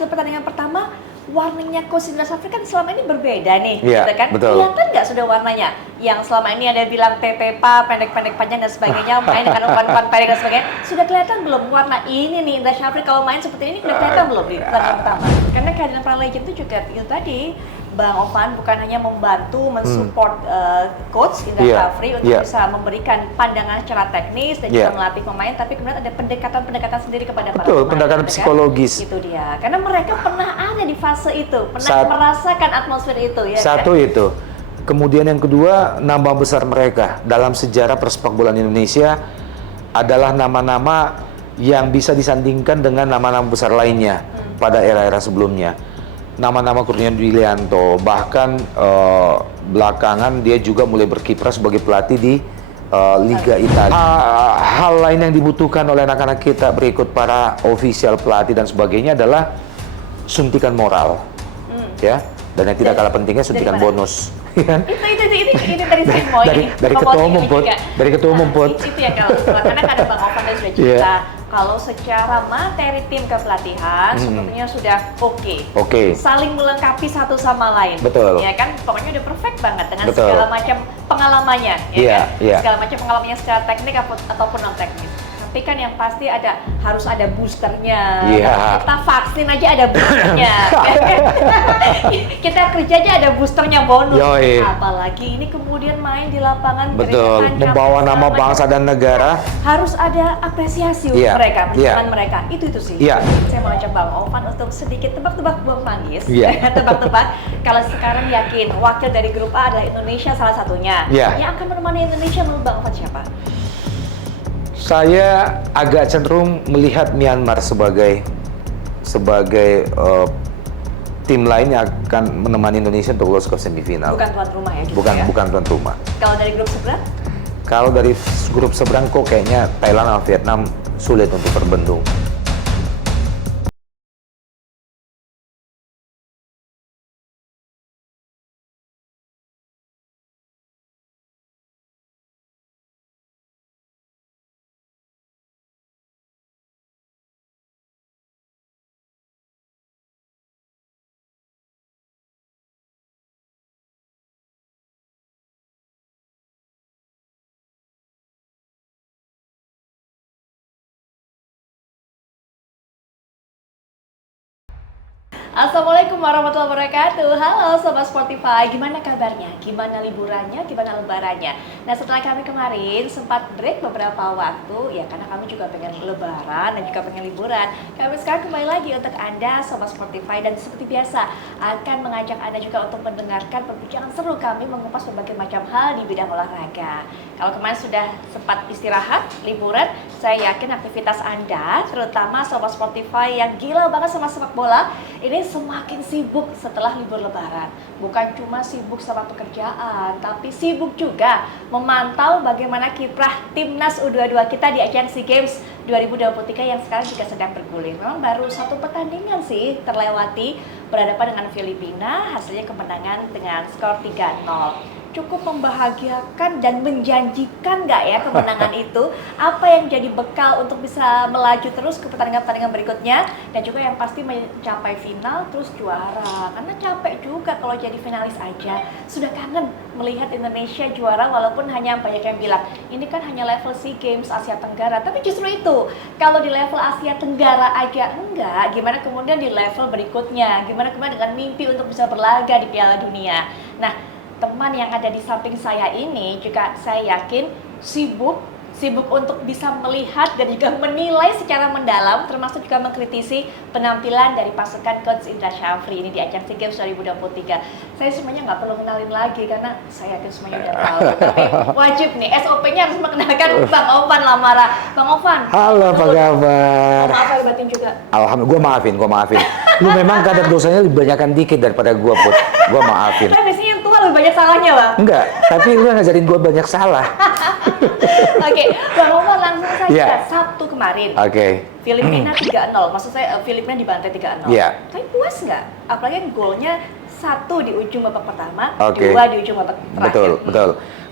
hasil pertandingan pertama, warnanya Coach Indra Safri kan selama ini berbeda nih, Iya, gitu kan? betul. Kelihatan nggak sudah warnanya? Yang selama ini ada bilang pepepa, pendek-pendek panjang dan sebagainya, main dengan umpan-umpan pendek dan sebagainya, sudah kelihatan belum warna ini nih Indra Safri kalau main seperti ini sudah kelihatan belum di pertandingan pertama? Karena kehadiran para legend itu juga itu tadi, Bang Ovan bukan hanya membantu mensupport Coach Indra Safri untuk bisa memberikan pandangan secara teknis dan juga melatih pemain, tapi kemudian ada pendekatan-pendekatan sendiri kepada para pemain. Pendekatan psikologis. Itu dia. Karena mereka pernah ada di fase itu, pernah merasakan atmosfer itu ya. Satu kan? Itu. Kemudian yang kedua, nama besar mereka dalam sejarah persepak bolaan Indonesia adalah nama-nama yang bisa disandingkan dengan nama-nama besar lainnya pada era-era sebelumnya. Nama-nama Kurniawan Dwilianto, bahkan belakangan dia juga mulai berkiprah sebagai pelatih di Liga Italia. Hal lain yang dibutuhkan oleh anak-anak kita berikut para ofisial pelatih dan sebagainya adalah suntikan moral, ya. Dan yang tidak kalah pentingnya suntikan bonus. Itu dari saya mau dari ketua umum Put, dari ketua umum Put. Itu ya kalau karena ada Bang Ovan dan sudah cerita. Kalau secara materi tim kepelatihan sepertinya sudah oke. Saling melengkapi satu sama lain. Betul. Ya kan, pokoknya udah perfect banget dengan segala macam pengalamannya, ya kan? Segala macam pengalamannya secara teknik ataupun non teknis. Tapi kan yang pasti harus ada boosternya. Kita vaksin aja ada boosternya. Kita kerja aja ada boosternya bonus. Apalagi ini kemudian main di lapangan. Betul. Membawa nama bangsa dan negara. Harus ada apresiasi untuk mereka, menunjukkan mereka. Itu sih. Saya mau ajak Bang Ovan untuk sedikit tebak-tebak Bang Manggis. Tebak-tebak. Kalau sekarang yakin wakil dari grup A adalah Indonesia salah satunya. Yang akan menemani Indonesia menurut Bang Ovan siapa? Saya agak cenderung melihat Myanmar sebagai tim lain yang akan menemani Indonesia untuk lolos ke semifinal. Bukan tuan rumah ya? Bukan tuan rumah. Kalau dari grup seberang? Kalau dari grup seberang kok kayaknya Thailand sama Vietnam sulit untuk terbendung. Assalamualaikum warahmatullahi wabarakatuh. Halo Sobat Sportify, gimana kabarnya? Gimana liburannya? Gimana lebarannya? Nah, setelah kami kemarin sempat break beberapa waktu, ya karena kami juga pengen lebaran dan juga pengen liburan, kami sekarang kembali lagi untuk Anda Sobat Sportify, dan seperti biasa akan mengajak Anda juga untuk mendengarkan perbincangan seru kami mengupas berbagai macam hal di bidang olahraga. Kalau kemarin sudah sempat istirahat, liburan, saya yakin aktivitas Anda, terutama Sobat Sportify yang gila banget sama sepak bola, ini semakin sibuk setelah libur lebaran. Bukan cuma sibuk sama pekerjaan, tapi sibuk juga memantau bagaimana kiprah timnas U22 kita di ajang SEA Games 2023 yang sekarang juga sedang bergulir. Memang baru satu pertandingan sih terlewati, berhadapan dengan Filipina, hasilnya kemenangan dengan skor 3-0. Cukup membahagiakan dan menjanjikan nggak ya kemenangan itu? Apa yang jadi bekal untuk bisa melaju terus ke pertandingan-pertandingan berikutnya, dan juga yang pasti mencapai final terus juara? Karena capek juga kalau jadi finalis aja. Sudah kangen melihat Indonesia juara, walaupun hanya banyak yang bilang ini kan hanya level SEA Games Asia Tenggara. Tapi justru itu, kalau di level Asia Tenggara aja enggak, gimana kemudian di level berikutnya? Gimana kemudian dengan mimpi untuk bisa berlaga di Piala Dunia? Nah, teman yang ada di samping saya ini juga saya yakin sibuk untuk bisa melihat dan juga menilai secara mendalam, termasuk juga mengkritisi penampilan dari pasukan Coach Indra Safri ini di ajang SEA Games 2023. Saya semuanya nggak perlu kenalin lagi karena saya yakin semuanya udah tahu. Tapi wajib nih, SOP-nya harus mengenalkan Bang Ovan Lamara. Bang Ovan. Halo, apa kabar? Maaf lahir batin juga. Alhamdulillah, gue maafin. Lu memang kadar dosanya lebih banyakan dikit daripada gue, Put. Gue maafin. Tapi biasanya yang tua lebih banyak salahnya, Bang. Enggak, tapi lu ngajarin gue banyak salah. Oke, Bang Ovan langsung saja. Sabtu kemarin. Filipina 3-0. Maksud saya Filipina dibantai 3-0. Tapi puas nggak? Apalagi golnya 1 di ujung babak pertama, 2 di ujung babak terakhir. Betul.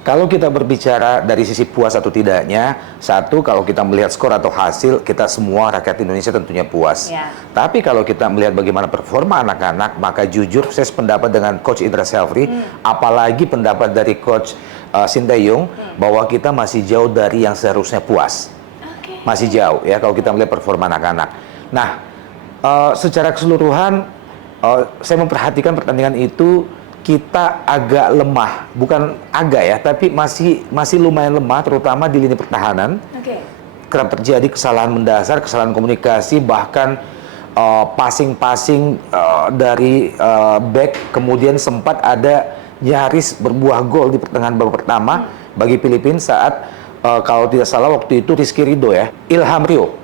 Kalau kita berbicara dari sisi puas atau tidaknya, satu, kalau kita melihat skor atau hasil, kita semua rakyat Indonesia tentunya puas. Ya. Tapi kalau kita melihat bagaimana performa anak-anak, maka jujur saya sependapat dengan Coach Indra Syafri, apalagi pendapat dari Coach Sinteyong, bahwa kita masih jauh dari yang seharusnya puas. Oke. Masih jauh ya kalau kita melihat performa anak-anak. Nah, secara keseluruhan, saya memperhatikan pertandingan itu kita agak lemah, bukan agak ya, tapi masih lumayan lemah, terutama di lini pertahanan. Oke. Kerap terjadi kesalahan mendasar, kesalahan komunikasi, bahkan passing-passing dari back, kemudian sempat ada nyaris berbuah gol di pertengahan babak pertama bagi Filipina saat kalau tidak salah waktu itu Rizky Ridho ya, Ilham Rio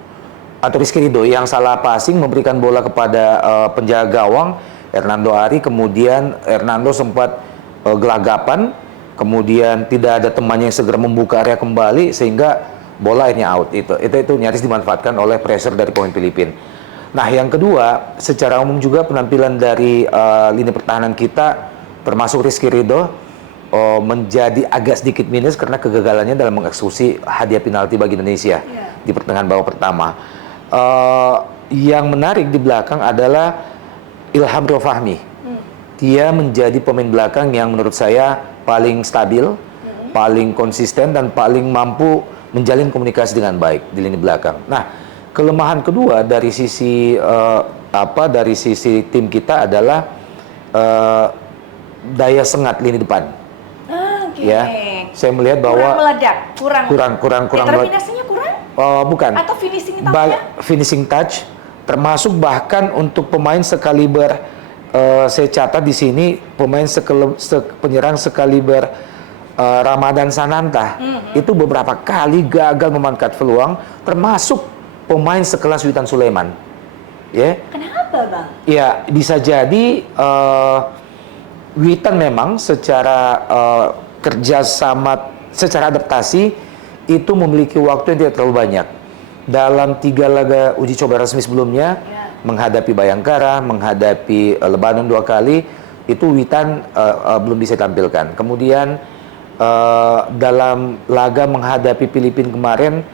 atau Rizky Ridho yang salah passing memberikan bola kepada penjaga gawang Hernando Ari, kemudian Hernando sempat gelagapan, kemudian tidak ada temannya yang segera membuka area kembali sehingga bola akhirnya out. Itu nyaris dimanfaatkan oleh pressure dari pemain Filipina. Nah, yang kedua, secara umum juga penampilan dari lini pertahanan kita termasuk Rizky Ridho menjadi agak sedikit minus karena kegagalannya dalam mengeksekusi hadiah penalti bagi Indonesia di pertengahan babak pertama. Yang menarik di belakang adalah Ilham Rio Fahmi. Dia menjadi pemain belakang yang menurut saya paling stabil, paling konsisten, dan paling mampu menjalin komunikasi dengan baik di lini belakang. Nah, kelemahan kedua dari sisi dari sisi tim kita adalah daya sengat lini depan. Oke. Ya, saya melihat bahwa kurang meledak, kurang. Determinasinya kurang? Bukan. Atau finishing touch-nya? Finishing touch, termasuk bahkan untuk pemain sekaliber saya catat di sini pemain penyerang sekaliber Ramadan Sananta itu beberapa kali gagal memanfaatkan peluang, termasuk pemain sekelas Witan Sulaiman. Ya. Kenapa, Bang? Ya, bisa jadi Witan memang secara kerjasama, secara adaptasi itu memiliki waktu yang tidak terlalu banyak. Dalam 3 laga uji coba resmi sebelumnya, menghadapi Bayangkara, menghadapi Lebanon 2 kali, itu Witan belum bisa tampilkan. Kemudian dalam laga menghadapi Filipina kemarin,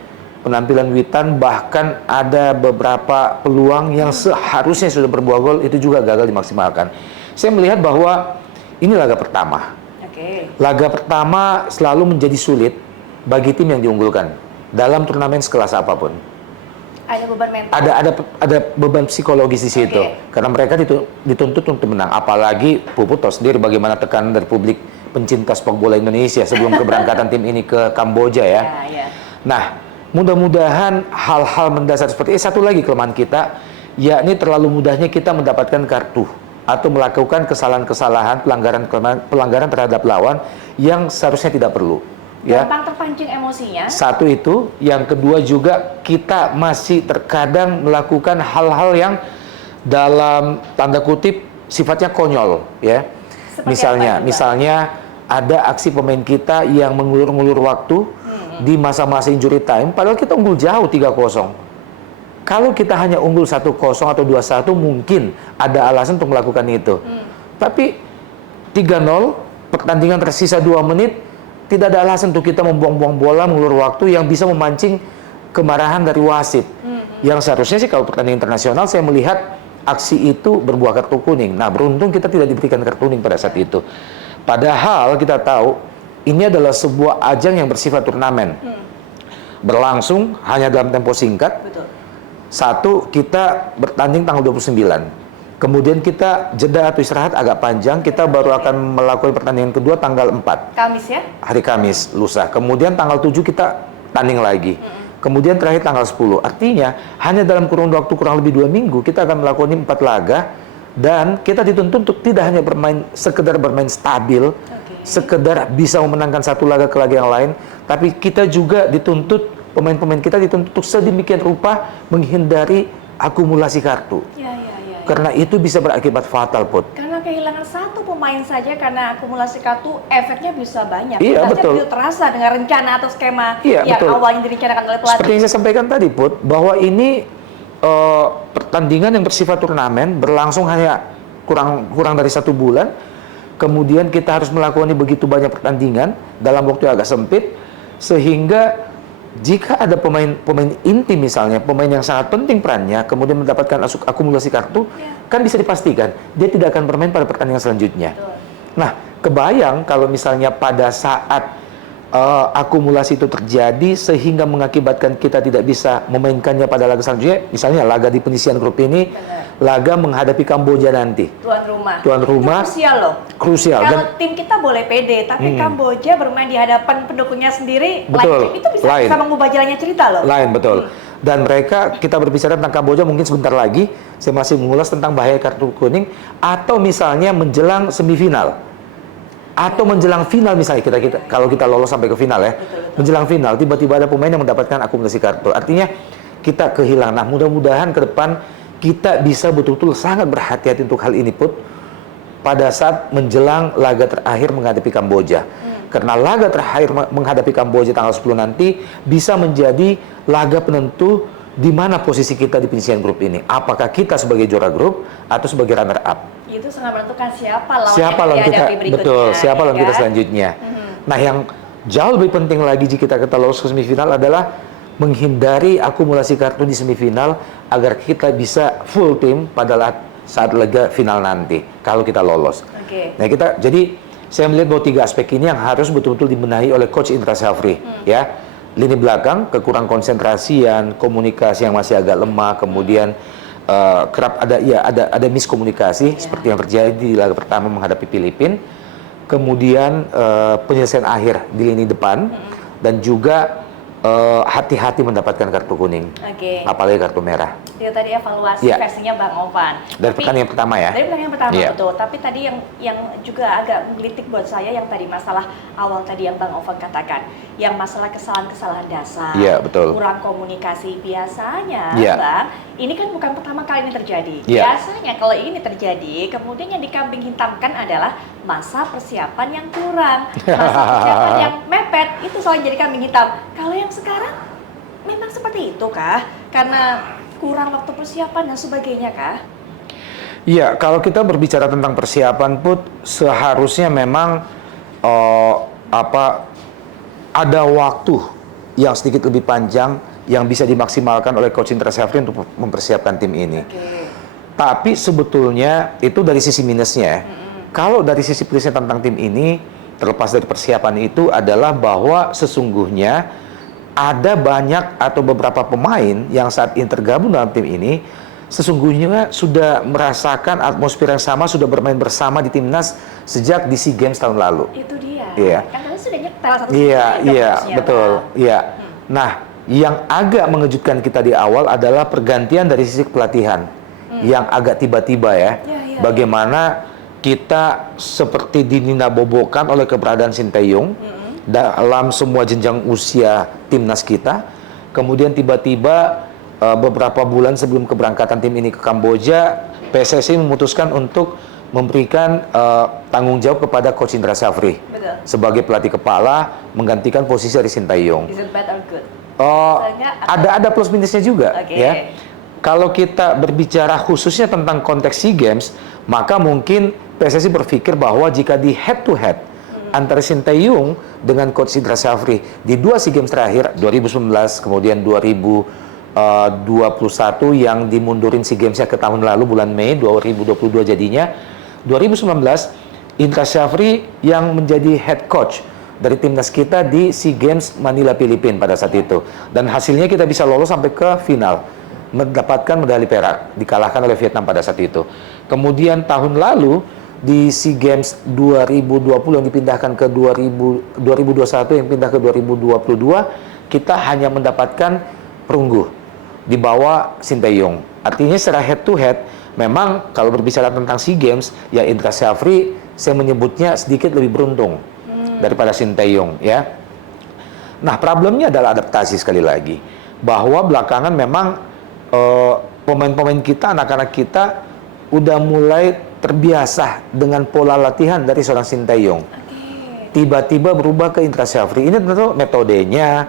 penampilan Witan bahkan ada beberapa peluang yang seharusnya sudah berbuah gol, itu juga gagal dimaksimalkan. Saya melihat bahwa ini laga pertama. Laga pertama selalu menjadi sulit bagi tim yang diunggulkan dalam turnamen sekelas apapun. Ada beban mental. Ada beban psikologis di situ. Karena mereka dituntut untuk menang. Apalagi Puput tahu sendiri bagaimana tekanan dari publik pencinta sepak bola Indonesia sebelum keberangkatan tim ini ke Kamboja ya. Nah, mudah-mudahan hal-hal mendasar seperti ini. Satu lagi kelemahan kita, yakni terlalu mudahnya kita mendapatkan kartu atau melakukan kesalahan-kesalahan, pelanggaran terhadap lawan yang seharusnya tidak perlu. Gampang terpancing emosinya. Satu itu, yang kedua juga kita masih terkadang melakukan hal-hal yang dalam tanda kutip sifatnya konyol, ya. Misalnya ada aksi pemain kita yang mengulur-ngulur waktu di masa-masa injury time, padahal kita unggul jauh 3-0. Kalau kita hanya unggul 1-0 atau 2-1 mungkin ada alasan untuk melakukan itu. Tapi 3-0, pertandingan tersisa 2 menit, tidak ada alasan untuk kita membuang-buang bola, mengulur waktu yang bisa memancing kemarahan dari wasit. Yang seharusnya sih kalau pertandingan internasional saya melihat aksi itu berbuah kartu kuning. Nah, beruntung kita tidak diberikan kartu kuning pada saat itu. Padahal kita tahu ini adalah sebuah ajang yang bersifat turnamen. Berlangsung hanya dalam tempo singkat. Betul. Satu, kita bertanding tanggal 29. Kemudian kita jeda atau istirahat agak panjang, kita baru akan melakukan pertandingan kedua tanggal 4. Kamis ya? Hari Kamis, lusa. Kemudian tanggal 7 kita tanding lagi. Kemudian terakhir tanggal 10. Artinya, hanya dalam kurun waktu kurang lebih 2 minggu, kita akan melakukan 4 laga. Dan kita dituntut untuk tidak hanya sekedar bermain stabil, sekedar bisa memenangkan satu laga ke laga yang lain, tapi kita juga dituntut, pemain-pemain kita dituntut untuk sedemikian rupa menghindari akumulasi kartu. Karena itu bisa berakibat fatal, Put. Karena kehilangan satu pemain saja karena akumulasi kartu, efeknya bisa banyak. Iya, betul. Tidak terasa dengan rencana atau skema yang betul. awalnya direncanakan oleh pelatih. Seperti yang saya sampaikan tadi, Put, bahwa ini pertandingan yang bersifat turnamen berlangsung hanya kurang dari 1 bulan. kemudian kita harus melakukan begitu banyak pertandingan dalam waktu yang agak sempit, sehingga jika ada pemain inti misalnya, pemain yang sangat penting perannya, kemudian mendapatkan akumulasi kartu, kan bisa dipastikan dia tidak akan bermain pada pertandingan selanjutnya. Betul. Nah, kebayang kalau misalnya pada saat akumulasi itu terjadi sehingga mengakibatkan kita tidak bisa memainkannya pada laga selanjutnya, misalnya laga di penyisihan grup ini, laga menghadapi Kamboja nanti. Tuan rumah. Itu krusial loh. Krusial. Kalau tim kita boleh pede, tapi Kamboja bermain di hadapan pendukungnya sendiri, betul, lain tim itu bisa mengubah jalannya cerita loh. Lain, betul. Dan mereka, kita berbicara tentang Kamboja mungkin sebentar lagi, saya masih mengulas tentang bahaya kartu kuning, atau misalnya menjelang semifinal. Atau menjelang final misalnya, kalau kita lolos sampai ke final ya, betul. Menjelang final, tiba-tiba ada pemain yang mendapatkan akumulasi kartu. Artinya, kita kehilangan. Nah, mudah-mudahan ke depan, kita bisa betul-betul sangat berhati-hati untuk hal ini, Put, pada saat menjelang laga terakhir menghadapi Kamboja. Karena laga terakhir menghadapi Kamboja tanggal 10 nanti bisa menjadi laga penentu di mana posisi kita di penyisihan grup ini. Apakah kita sebagai juara grup atau sebagai runner up? Itu sangat menentukan siapa lawan yang dihadapi berikutnya. Betul, siapa lawan kita selanjutnya. Nah, yang jauh lebih penting lagi jika kita lolos ke semifinal adalah menghindari akumulasi kartu di semifinal agar kita bisa full tim pada saat laga final nanti kalau kita lolos. Nah, jadi saya melihat bahwa 3 aspek ini yang harus betul-betul dibenahi oleh Coach Indra Syafri, ya. Lini belakang, kekurang konsentrasian, komunikasi yang masih agak lemah, kemudian kerap ada miskomunikasi seperti yang terjadi di laga pertama menghadapi Filipina, kemudian penyelesaian akhir di lini depan, dan juga hati-hati mendapatkan kartu kuning, apalagi kartu merah. Itu tadi evaluasi versinya Bang Ovan. Dari pertandingan pertama ya. Dari pertandingan pertama betul. Tapi tadi yang juga agak menggelitik buat saya yang tadi masalah awal tadi yang Bang Ovan katakan, yang masalah kesalahan-kesalahan dasar, betul. kurang komunikasi biasanya, Bang. Ini kan bukan pertama kali ini terjadi. Biasanya kalau ini terjadi, kemudian yang dikambing hitamkan adalah masa persiapan yang kurang, masa persiapan yang mepet, itu soal jadi kambing hitam. Kalau yang sekarang memang seperti itu kah? Karena kurang waktu persiapan dan sebagainya kah? Iya, kalau kita berbicara tentang persiapan, Put, seharusnya memang ada waktu yang sedikit lebih panjang yang bisa dimaksimalkan oleh Coach Indra Syafri untuk mempersiapkan tim ini. Tapi sebetulnya itu dari sisi minusnya. Kalau dari sisi plusnya tentang tim ini, terlepas dari persiapan itu adalah bahwa sesungguhnya ada banyak atau beberapa pemain yang saat ini tergabung dalam tim ini sesungguhnya sudah merasakan atmosfer yang sama, sudah bermain bersama di timnas sejak di SEA Games tahun lalu. Itu dia. Iya. Kan kalian sudah nyetel satu. Iya, betul. Iya. Nah, yang agak mengejutkan kita di awal adalah pergantian dari sisi pelatihan yang agak tiba-tiba ya. Bagaimana kita seperti dininabobokan oleh keberadaan Sinteyong dalam semua jenjang usia timnas kita. Kemudian tiba-tiba beberapa bulan sebelum keberangkatan tim ini ke Kamboja, PSSI memutuskan untuk memberikan tanggung jawab kepada Coach Indra Syafri sebagai pelatih kepala, menggantikan posisi dari Sinteyong. Is it bad or good? Ada plus minusnya juga, ya. Kalau kita berbicara khususnya tentang konteks SEA Games, maka mungkin PSSI berpikir bahwa jika di head to head antara Sinteyong dengan Coach Indra Syafri di 2 SEA Games terakhir, 2019 kemudian 2021 yang dimundurin SEA Games-nya ke tahun lalu bulan Mei 2022 jadinya, 2019 Indra Syafri yang menjadi head coach dari timnas kita di SEA Games Manila, Filipina pada saat itu. Dan hasilnya kita bisa lolos sampai ke final, mendapatkan medali perak, dikalahkan oleh Vietnam pada saat itu. Kemudian tahun lalu di SEA Games 2020 yang dipindahkan ke 2021 yang pindah ke 2022, kita hanya mendapatkan perunggu di bawah Sinteyong. Artinya secara head to head, memang kalau berbicara tentang SEA Games, ya Indra Syafri saya menyebutnya sedikit lebih beruntung daripada Sinteyong, ya. Nah, problemnya adalah adaptasi sekali lagi. Bahwa belakangan memang pemain-pemain kita, anak-anak kita udah mulai terbiasa dengan pola latihan dari seorang Sinteyong. Tiba-tiba berubah ke Indra Syafri. Ini tentu metodenya,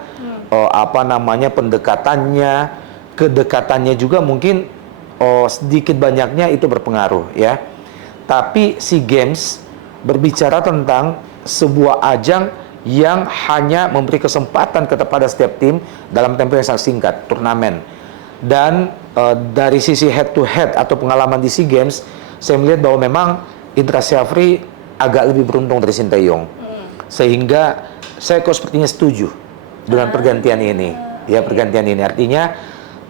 pendekatannya, kedekatannya juga mungkin sedikit banyaknya itu berpengaruh, ya. Tapi SEA Games berbicara tentang sebuah ajang yang hanya memberi kesempatan kepada setiap tim dalam tempo yang sangat singkat, turnamen. Dan dari sisi head to head atau pengalaman di SEA Games, saya melihat bahwa memang Indra Syafri agak lebih beruntung dari Sinteyong. Sehingga saya kok sepertinya setuju dengan pergantian ini. Ya, pergantian ini artinya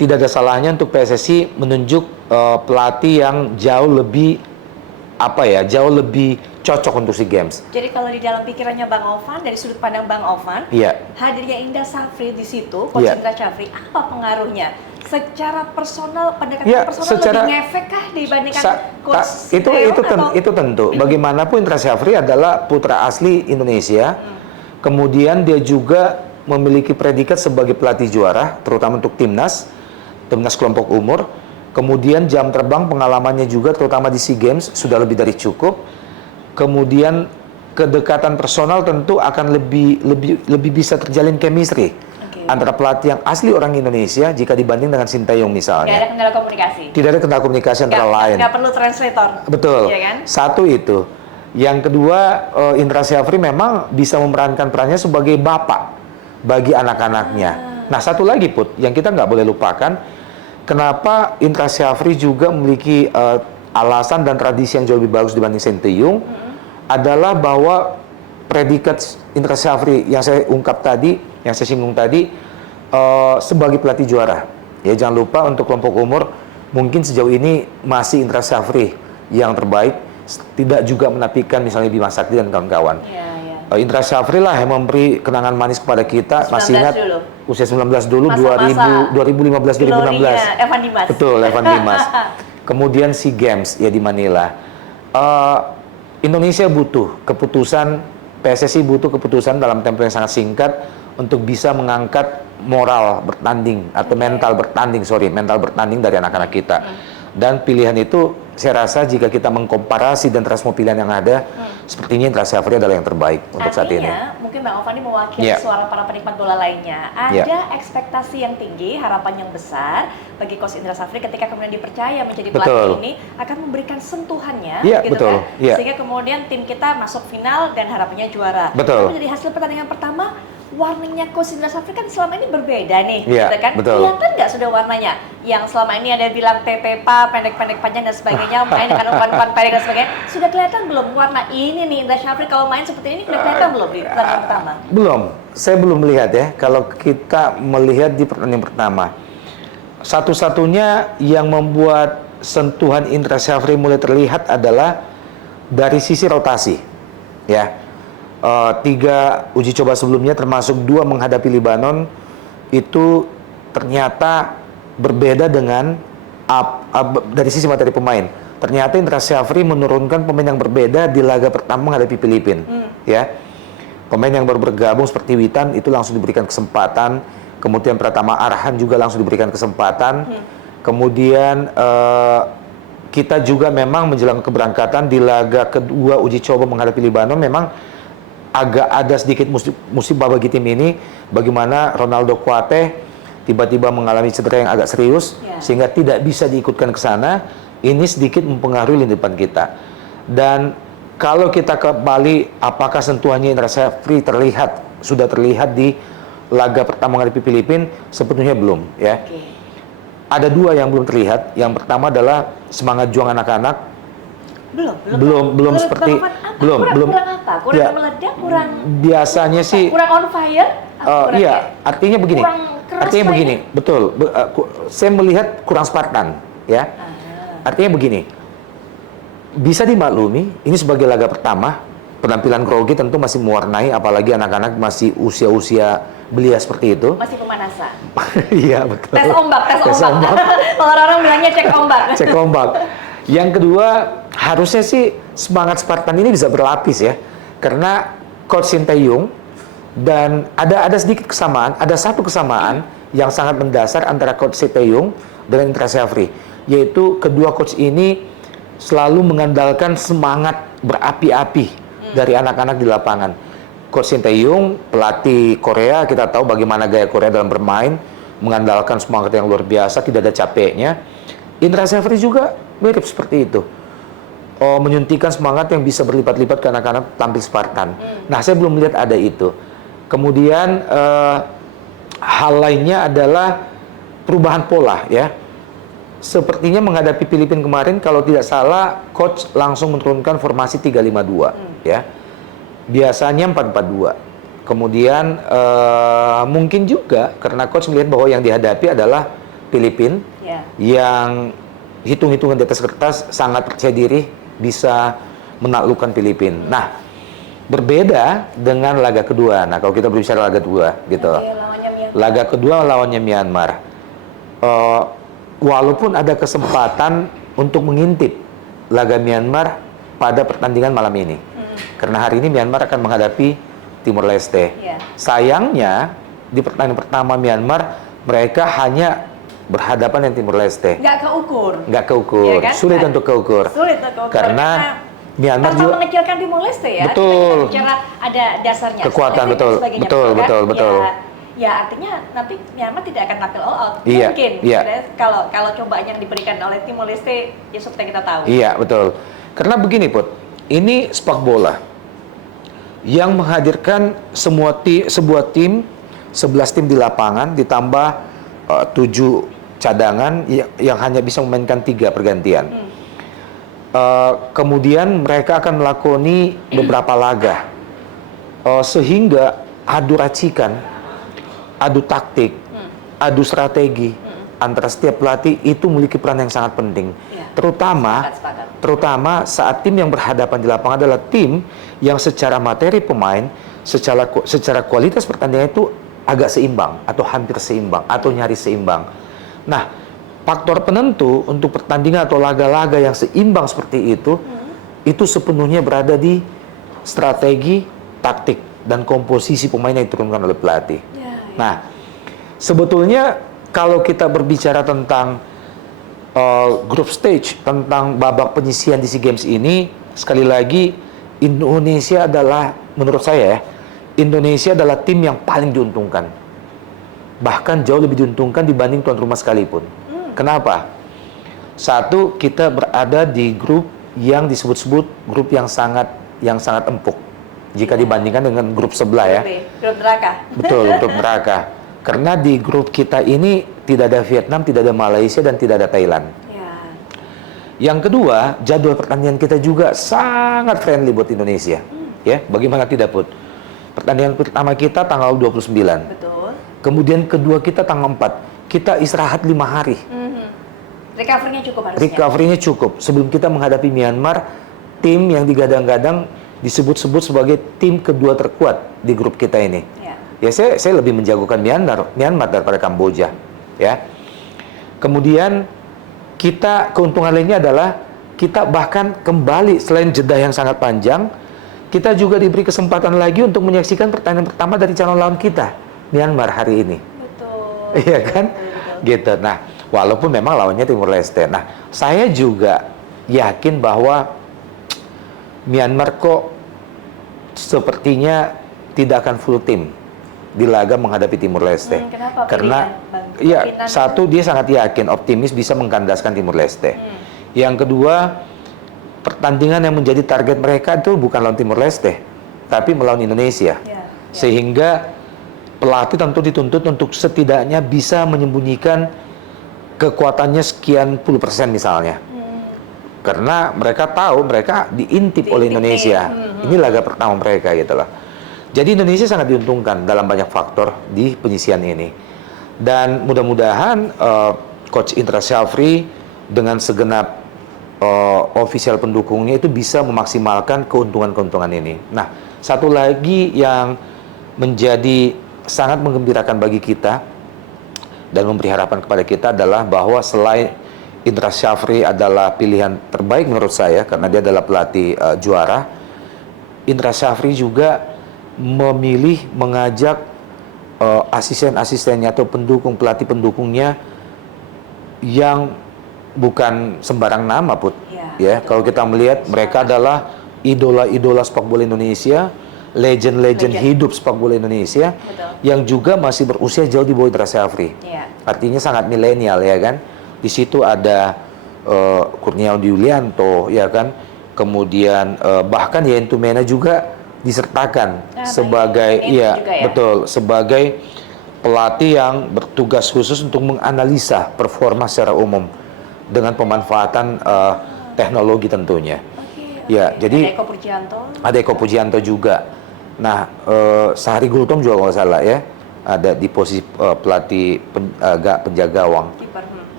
tidak ada salahnya untuk PSSI menunjuk pelatih yang jauh lebih jauh lebih cocok untuk SEA Games. Jadi kalau di dalam pikirannya Bang Ovan, dari sudut pandang Bang Ovan, hadirnya Indra Syafri di situ, Coach Indra Syafri, apa pengaruhnya? Secara personal, pendekatan personal lebih ngefek kah dibandingkan Coach itu tentu. Bagaimanapun Indra Syafri adalah putra asli Indonesia. Kemudian dia juga memiliki predikat sebagai pelatih juara, terutama untuk timnas kelompok umur. Kemudian jam terbang pengalamannya juga terutama di SEA Games sudah lebih dari cukup. Kemudian kedekatan personal tentu akan lebih bisa terjalin chemistry antara pelatih yang asli orang Indonesia jika dibanding dengan Sinteyong misalnya. Tidak ada kendala komunikasi. Tidak ada kendala komunikasi antara lain. Nggak perlu translator. Betul. Iya kan? Satu itu. Yang kedua, Indra Syafri memang bisa memerankan perannya sebagai bapak bagi anak-anaknya. Nah, satu lagi Put, yang kita nggak boleh lupakan, kenapa Indra Syafri juga memiliki alasan dan tradisi yang jauh lebih bagus dibanding Sinteyong, adalah bahwa predikat Indra Syafri yang saya ungkap tadi, yang saya singgung tadi, sebagai pelatih juara. Ya, jangan lupa untuk kelompok umur, mungkin sejauh ini masih Indra Syafri yang terbaik, tidak juga menafikan misalnya Bima Sakti dan kawan-kawan. Indra Syafri lah yang memberi kenangan manis kepada kita. Masih ingat dulu. Usia 19 dulu, 2015-2016. Evan Dimas. Betul, Evan Dimas. Kemudian SEA Games ya di Manila. Indonesia butuh keputusan, PSSI butuh keputusan dalam tempo yang sangat singkat untuk bisa mengangkat moral bertanding atau mental bertanding dari anak-anak kita. Dan pilihan itu saya rasa jika kita mengkomparasi dan semua pilihan yang ada, sepertinya Indra Syafri adalah yang terbaik untuk saat ini. Mungkin Bang Ovan ini mewakili suara para penikmat bola lainnya. Ada ekspektasi yang tinggi, harapan yang besar bagi Coach Indra Syafri ketika kemudian dipercaya menjadi pelatih ini akan memberikan sentuhannya, kan? Sehingga kemudian tim kita masuk final dan harapannya juara. Tapi dari hasil pertandingan pertama, warnanya Coach Indra Syafri kan selama ini berbeda nih, gitu kan? Kelihatan nggak sudah warnanya? Yang selama ini ada bilang TPPA, pendek-pendek panjang dan sebagainya, main dengan umpan-umpan pendek dan sebagainya, sudah kelihatan belum warna ini nih Indra Syafri kalau main seperti ini sudah kelihatan belum di pertandingan pertama? Belum, saya belum melihat ya. Kalau kita melihat di pertandingan pertama, satu-satunya yang membuat sentuhan Indra Syafri mulai terlihat adalah dari sisi rotasi, ya. 3 uji coba sebelumnya termasuk 2 menghadapi Libanon itu ternyata berbeda dengan dari sisi materi pemain. Ternyata Indra Syafri menurunkan pemain yang berbeda di laga pertama menghadapi Filipina. Ya, pemain yang baru bergabung seperti Witan itu langsung diberikan kesempatan. Kemudian Pratama Arhan juga langsung diberikan kesempatan. Kemudian kita juga memang menjelang keberangkatan di laga kedua uji coba menghadapi Libanon memang agak ada sedikit musibah bagi tim ini, bagaimana Ronaldo Kuate tiba-tiba mengalami cedera yang agak serius sehingga tidak bisa diikutkan ke sana. Ini sedikit mempengaruhi lini depan kita. Dan kalau kita kembali, apakah sentuhannya Indra Syafri sudah terlihat di laga pertama menghadapi Filipina? Sebetulnya belum, ya. Ada 2 yang belum terlihat. Yang pertama adalah semangat juang anak-anak. Belum seperti kurang apa? Kurang meledak, kurang biasanya sih kurang on fire? Artinya begini. Betul. Saya melihat kurang Spartan, ya. Artinya begini. Bisa dimaklumi, ini sebagai laga pertama, penampilan grogi tentu masih mewarnai, apalagi anak-anak masih usia-usia belia seperti itu. Masih pemanasan. Iya, betul. Tes ombak. Kalau orang bilangnya cek ombak. Cek ombak. Yang kedua, harusnya sih semangat Spartan ini bisa berlapis ya. Karena Coach Sinteyong dan ada sedikit kesamaan, ada satu kesamaan yang sangat mendasar antara Coach Sinteyong dengan Indra Syafri, yaitu kedua coach ini selalu mengandalkan semangat berapi-api dari anak-anak di lapangan. Coach Sinteyong, pelatih Korea, kita tahu bagaimana gaya Korea dalam bermain, mengandalkan semangat yang luar biasa, tidak ada capeknya. Indra Syafri juga mirip seperti itu. menyuntikkan semangat yang bisa berlipat-lipat ke anak-anak tampil Spartan. Nah, saya belum melihat ada itu. Kemudian hal lainnya adalah perubahan pola ya. Sepertinya menghadapi Filipina kemarin kalau tidak salah coach langsung menurunkan formasi 3-5-2 ya. Biasanya 4-4-2. Kemudian mungkin juga karena coach melihat bahwa yang dihadapi adalah Filipina yang hitung-hitungan di atas kertas sangat percaya diri bisa menaklukkan Filipina. Nah, berbeda dengan laga kedua. Nah, kalau kita berbicara laga kedua gitu. Laga kedua lawannya Myanmar. Walaupun ada kesempatan untuk mengintip laga Myanmar pada pertandingan malam ini. Karena hari ini Myanmar akan menghadapi Timor Leste. Sayangnya di pertandingan pertama Myanmar mereka hanya berhadapan dengan Timor Leste. Nggak keukur. Ya kan? Sulit untuk keukur. Karena Myanmar juga mengecilkan Timor Leste ya. Betul. Kita bicara ada dasarnya. Kekuatan betul. Ya artinya nanti Myanmar tidak akan tampil all out. Iya, Mungkin. Iya. Kalau cobaan yang diberikan oleh Timor Leste ya seperti kita tahu. Iya, betul. Karena begini, Put. Ini sepak bola yang menghadirkan sebuah tim 11 tim di lapangan ditambah 7 cadangan yang hanya bisa memainkan 3 pergantian. Kemudian mereka akan melakoni beberapa laga sehingga adu racikan, adu taktik, adu strategi antara setiap pelatih itu memiliki peran yang sangat penting. Terutama saat tim yang berhadapan di lapangan adalah tim yang secara materi pemain, secara kualitas pertandingan itu agak seimbang atau hampir seimbang atau nyaris seimbang. Nah, faktor penentu untuk pertandingan atau laga-laga yang seimbang seperti itu sepenuhnya berada di strategi, taktik, dan komposisi pemain yang diturunkan oleh pelatih. Nah, sebetulnya kalau kita berbicara tentang group stage, tentang babak penyisihan di SEA Games ini, sekali lagi Indonesia adalah, menurut saya, Indonesia adalah tim yang paling diuntungkan. Bahkan jauh lebih diuntungkan dibanding tuan rumah sekalipun. Kenapa? Satu, kita berada di grup yang disebut-sebut grup yang sangat empuk jika dibandingkan dengan grup sebelah ya. Grup neraka. Betul, grup neraka. Karena di grup kita ini tidak ada Vietnam, tidak ada Malaysia, dan tidak ada Thailand. Yang kedua, jadwal pertandingan kita juga sangat friendly buat Indonesia. Ya, bagaimana tidak, Put? Pertandingan pertama kita tanggal 29. Betul. Kemudian kedua kita tanggal 4. Kita istirahat 5 hari. Recovery-nya cukup harusnya. Recovery-nya cukup. Sebelum kita menghadapi Myanmar, tim yang digadang-gadang disebut-sebut sebagai tim kedua terkuat di grup kita ini. Ya, saya lebih menjagokan Myanmar daripada Kamboja. Ya. Kemudian keuntungan lainnya adalah kita bahkan kembali selain jeda yang sangat panjang, kita juga diberi kesempatan lagi untuk menyaksikan pertandingan pertama dari calon lawan kita, Myanmar hari ini. Betul. Iya kan? Betul. Gitu. Nah, walaupun memang lawannya Timor Leste. Nah, saya juga yakin bahwa Myanmar kok sepertinya tidak akan full tim di laga menghadapi Timor Leste. Kenapa? Karena satu, dia sangat yakin, optimis bisa mengkandaskan Timor Leste. Yang kedua, pertandingan yang menjadi target mereka itu bukan lawan Timor Leste, tapi melawan Indonesia. Sehingga pelatih tentu dituntut untuk setidaknya bisa menyembunyikan kekuatannya sekian puluh persen misalnya. Karena mereka tahu mereka diintip oleh Indonesia. Ini laga pertama mereka gitu loh. Jadi Indonesia sangat diuntungkan dalam banyak faktor di penyisihan ini. Dan mudah-mudahan Coach Indra Syafri dengan segenap official pendukungnya itu bisa memaksimalkan keuntungan-keuntungan ini. Nah, satu lagi yang menjadi sangat menggembirakan bagi kita dan memberi harapan kepada kita adalah bahwa selain Indra Syafri adalah pilihan terbaik menurut saya karena dia adalah pelatih juara, Indra Syafri juga mengajak asisten-asistennya atau pelatih pendukungnya yang bukan sembarang nama, Put. Ya, kalau kita melihat mereka adalah idola-idola sepak bola Indonesia, legend hidup sepak bola Indonesia, yang juga masih berusia jauh di bawah Indra Syafri. Artinya sangat milenial ya kan. Di situ ada Kurniawan Yulianto ya kan. kemudian bahkan Yentu Mena juga disertakan sebagai ya, betul, sebagai pelatih yang bertugas khusus untuk menganalisa performa secara umum dengan pemanfaatan teknologi tentunya. Ya, jadi ada Eko Pujianto juga. Nah, Sahri Gultom juga kalau salah ya, ada di posisi pelatih penjaga gawang,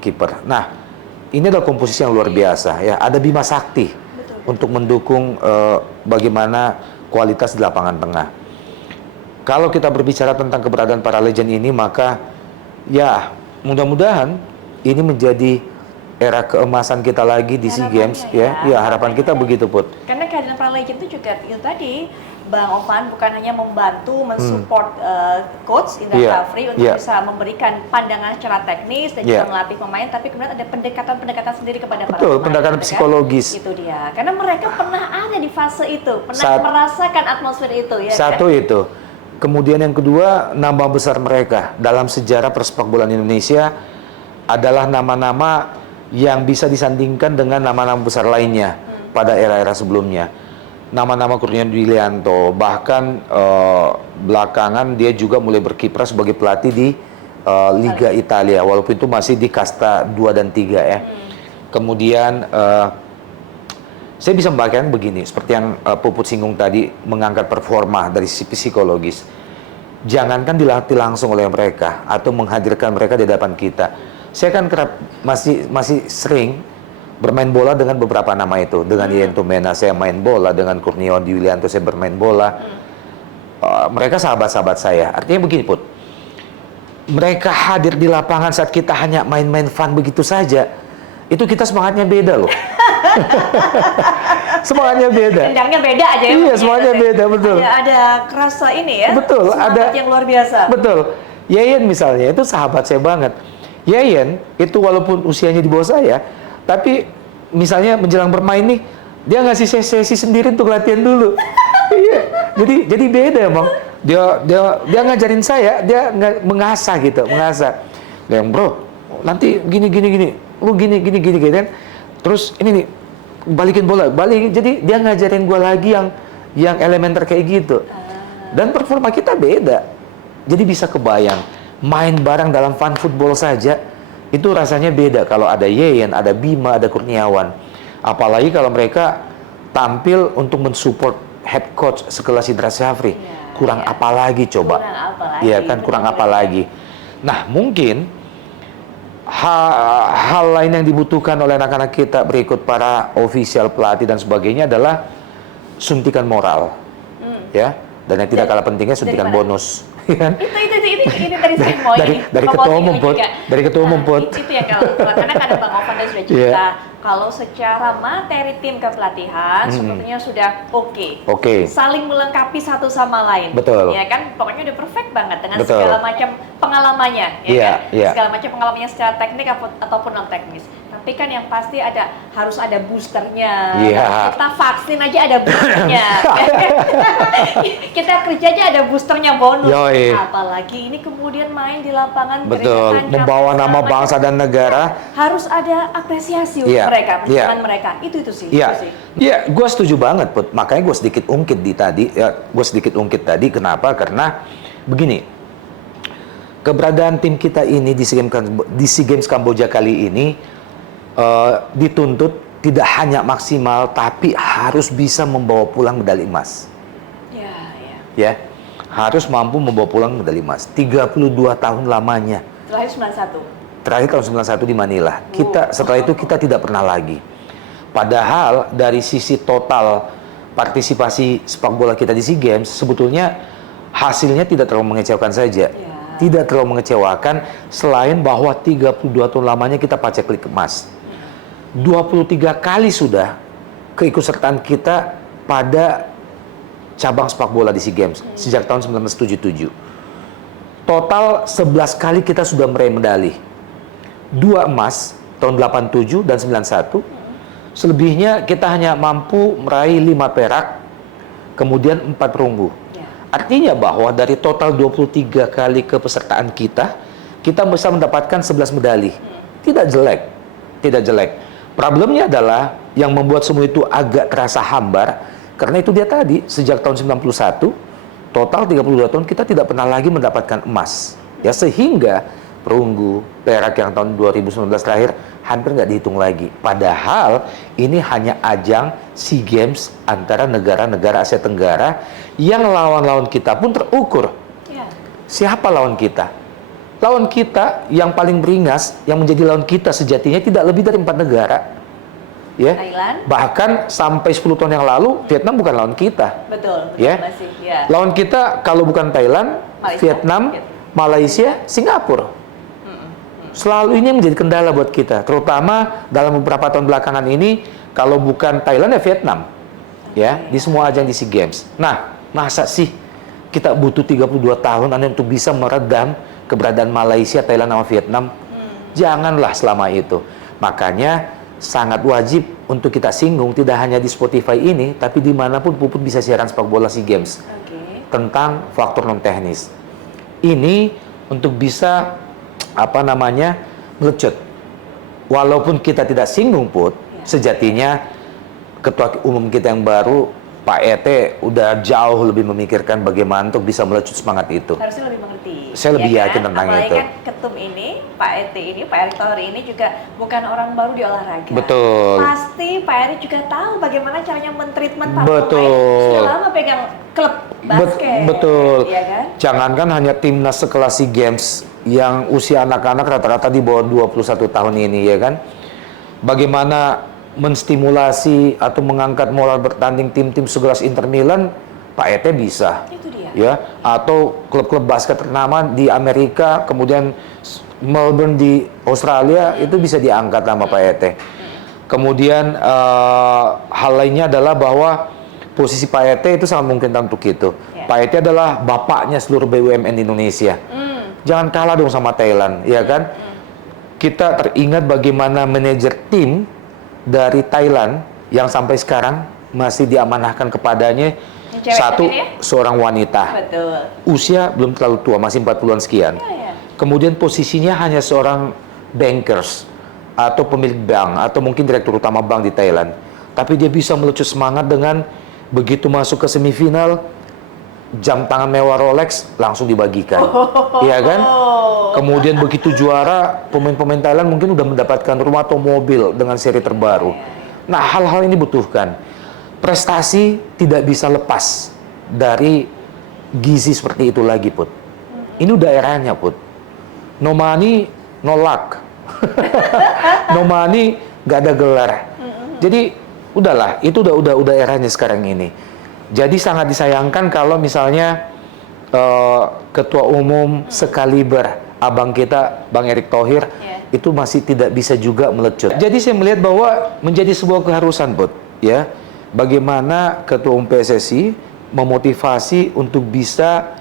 kiper. Nah, ini adalah komposisi yang luar biasa ya. Ada Bima Sakti untuk mendukung bagaimana kualitas di lapangan tengah. Kalau kita berbicara tentang keberadaan para legend ini, maka ya mudah-mudahan ini menjadi era keemasan kita lagi di SEA Games ya. Ya, harapan kita begitu, Put. Karena kehadiran para legend itu juga itu tadi Bang Ovan bukan hanya membantu mensupport coach Indra Safri untuk bisa memberikan pandangan secara teknis dan juga melatih pemain, tapi kemudian ada pendekatan sendiri kepada para pemain. Pendekatan psikologis. Itu dia. Karena mereka pernah ada di fase itu, pernah merasakan atmosfer itu ya. Satu kan? Itu. Kemudian yang kedua, nama besar mereka dalam sejarah persepak bolaan Indonesia adalah nama-nama yang bisa disandingkan dengan nama-nama besar lainnya pada era-era sebelumnya. Nama-nama Kurniawan Dwilianto, bahkan belakangan dia juga mulai berkiprah sebagai pelatih di Liga Italia, walaupun itu masih di kasta 2 dan 3 ya. Kemudian saya bisa membayangkan begini, seperti yang Puput singgung tadi, mengangkat performa dari sisi psikologis. Jangankan dilatih langsung oleh mereka atau menghadirkan mereka di hadapan kita. Saya kan kerap masih sering bermain bola dengan beberapa nama itu. Dengan Yentu Mena saya main bola, dengan Kurniawan Dwilianto saya bermain bola. Mereka sahabat-sahabat saya. Artinya begini, Put. Mereka hadir di lapangan saat kita hanya main-main fun begitu saja. Itu kita semangatnya beda loh. Semangatnya beda. Tendangnya beda aja ya. Iya, semangatnya beda, betul. Ada kerasa ini ya. Betul, semangat ada yang luar biasa. Betul. Yayan misalnya, itu sahabat saya banget. Yayan itu walaupun usianya di bawah saya, tapi misalnya menjelang bermain nih, dia ngasih sesi sendiri untuk latihan dulu. Iya, jadi beda emang. Dia ngajarin saya, dia mengasah gitu, mengasah. Dia yang bro, nanti gini, lu gini kan. Terus ini nih, balikin bola, Jadi dia ngajarin gua lagi yang elementer kayak gitu. Dan performa kita beda. Jadi bisa kebayang, main bareng dalam fun football saja itu rasanya beda kalau ada Yeyen, ada Bima, ada Kurniawan. Apalagi kalau mereka tampil untuk mensupport head coach sekelas Indra Safri. Kurang apa lagi coba? Iya kan, kurang apa lagi. Nah, mungkin hal lain yang dibutuhkan oleh anak-anak kita berikut para official, pelatih dan sebagainya adalah suntikan moral. Ya, dan yang tidak kalah pentingnya suntikan bonus. Itu dari saya mau dari ketua umum Put, dari ketua umum Put. Itu ya karena ada Bang Ovan dan sudah cerita kalau secara materi tim kepelatihan sepertinya sudah oke. Saling melengkapi satu sama lain. Betul. Ya kan, pokoknya udah perfect banget dengan segala macam pengalamannya, ya kan? Segala macam pengalamannya secara teknik ataupun non teknis. Tapi kan yang pasti harus ada boosternya. Kita vaksin aja ada boosternya. Kita kerja aja ada boosternya bonus. Apalagi ini kemudian main di lapangan. Betul. Membawa nama bangsa dan negara. Harus ada apresiasi untuk mereka, perjuangan mereka. Itu sih. Iya, gue setuju banget, Put. Makanya gue sedikit ungkit tadi. Kenapa? Karena begini. Keberadaan tim kita ini di SEA Games Kamboja kali ini dituntut tidak hanya maksimal, tapi harus bisa membawa pulang medali emas. Ya, harus mampu membawa pulang medali emas. 32 tahun lamanya. Terakhir tahun 91 di Manila. Setelah itu kita tidak pernah lagi. Padahal dari sisi total partisipasi sepak bola kita di SEA Games, sebetulnya hasilnya tidak terlalu mengecewakan saja. Tidak terlalu mengecewakan, selain bahwa 32 tahun lamanya kita pacak klik emas. 23 kali sudah keikutsertaan kita pada cabang sepak bola di SEA Games sejak tahun 1977. Total 11 kali kita sudah meraih medali. 2 emas tahun 87 dan 91. Selebihnya kita hanya mampu meraih 5 perak, kemudian 4 perunggu. Artinya bahwa dari total 23 kali kepesertaan kita bisa mendapatkan 11 medali. Tidak jelek. Problemnya adalah yang membuat semua itu agak terasa hambar, karena itu dia tadi, sejak tahun 91, total 32 tahun kita tidak pernah lagi mendapatkan emas. Ya, sehingga perunggu, perak yang tahun 2019 terakhir hampir nggak dihitung lagi. Padahal ini hanya ajang SEA Games antara negara-negara Asia Tenggara yang lawan-lawan kita pun terukur. Ya. Siapa lawan kita? Lawan kita yang paling beringas, yang menjadi lawan kita sejatinya tidak lebih dari 4 negara. Ya. Thailand. Bahkan sampai 10 tahun yang lalu Vietnam bukan lawan kita. Betul. Ya. Masih. Ya. Lawan kita kalau bukan Thailand, Malaysia. Vietnam, Malaysia, Singapura. Selalu ini yang menjadi kendala buat kita, terutama dalam beberapa tahun belakangan ini. Kalau bukan Thailand ya Vietnam, ya di semua ajang di SEA Games. Nah, masa sih kita butuh 32 tahun untuk bisa meredam keberadaan Malaysia, Thailand, sama Vietnam? Janganlah selama itu. Makanya sangat wajib untuk kita singgung, tidak hanya di Spotify ini, tapi dimanapun Puput bisa siaran sepak bola SEA Games tentang faktor non teknis. Ini untuk bisa melecut. Walaupun kita tidak singgung, Put, sejatinya ketua umum kita yang baru, Pak ET, udah jauh lebih memikirkan bagaimana untuk bisa melecut semangat itu. Harusnya lebih mengerti. Saya lebih yakin tentang apalagi itu. Kan ketum ini, Pak ET ini, Pak Erick Thohir ini juga bukan orang baru di olahraga. Betul. Pasti Pak Erick juga tahu bagaimana caranya men-treatment para Betul. pemain. Sudah lama pegang klub basket. Betul. Iya kan? Jangankan hanya timnas sekelas SEA Games yang usia anak-anak rata-rata di bawah 21 tahun ini, ya kan? Bagaimana menstimulasi atau mengangkat moral bertanding tim-tim sekelas Inter Milan, Pak ET bisa. Itu dia. Ya, atau klub-klub basket ternama di Amerika, kemudian Melbourne di Australia, itu bisa diangkat nama Pak ET. Kemudian hal lainnya adalah bahwa posisi Pak ET itu sangat mungkin untuk itu. Ya. Pak ET adalah bapaknya seluruh BUMN di Indonesia. Jangan kalah dong sama Thailand, ya kan? Kita teringat bagaimana manajer tim dari Thailand yang sampai sekarang masih diamanahkan kepadanya satu seorang wanita. Betul. Usia belum terlalu tua, masih 40-an sekian. Ya. Kemudian posisinya hanya seorang bankers atau pemilik bank atau mungkin direktur utama bank di Thailand. Tapi dia bisa melecut semangat dengan begitu masuk ke semifinal, jam tangan mewah Rolex langsung dibagikan. Iya kan? Kemudian begitu juara, pemain-pemain Thailand mungkin udah mendapatkan rumah atau mobil dengan seri terbaru. Nah, hal-hal ini dibutuhkan. Prestasi tidak bisa lepas dari gizi seperti itu lagi, Put. Ini udah eranya, Put. No money, no luck. No money, gak ada gelar. Jadi, udahlah, itu udah eranya sekarang ini. Jadi sangat disayangkan kalau misalnya ketua umum sekaliber abang kita, Bang Erick Thohir, itu masih tidak bisa juga melecut. Jadi saya melihat bahwa menjadi sebuah keharusan, Bud, ya, bagaimana ketua umum PSSI memotivasi untuk bisa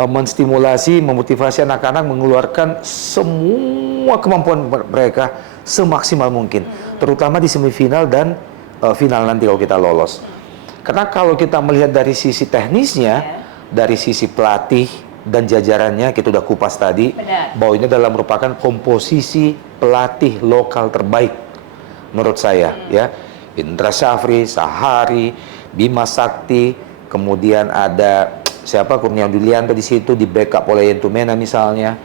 menstimulasi, memotivasi anak-anak mengeluarkan semua kemampuan mereka semaksimal mungkin, terutama di semifinal dan final nanti kalau kita lolos. Karena kalau kita melihat dari sisi teknisnya, dari sisi pelatih dan jajarannya, kita udah kupas tadi, bahwa ini adalah merupakan komposisi pelatih lokal terbaik menurut saya, ya. Indra Syafri, Sahari, Bima Sakti, kemudian ada siapa, Kurniawan Julianto di situ, di backup oleh Yentumena misalnya.